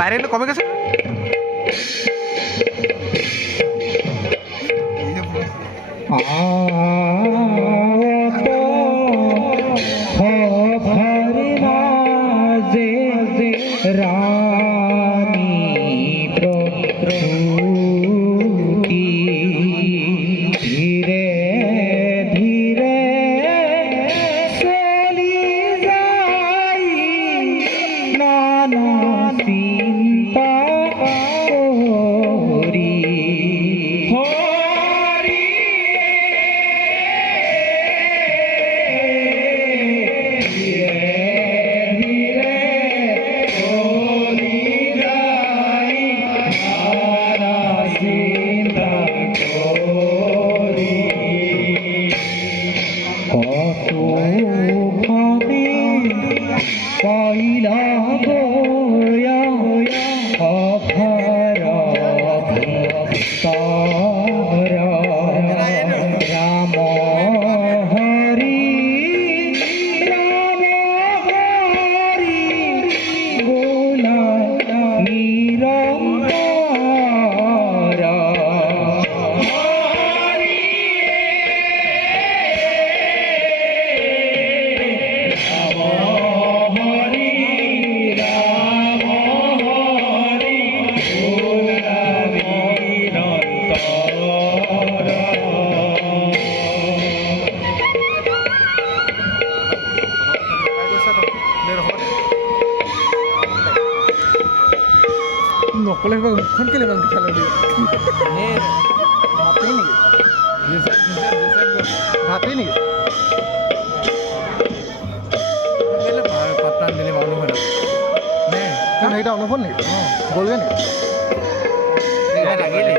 লাইনটো কমে গেছে রানী প্রকৃতি ধীরে ধীরে চলি যাই নানা চিন্তা করি হরি ধীরে ধীরে চলি যাই নানা চিন্তা করি কত ভাবে পাইলা গয়া অভরা ভক্তারা রাম হরি রাম হরি গোলা নিরন্তর নকলে মুখখন কেলে ইমান বিষালে ভাতেই নেকি পাত্তা দিলে মানুহ হয় না সেইটা অনুভৱ নেকি গ'লগৈ নেকি লাগিলে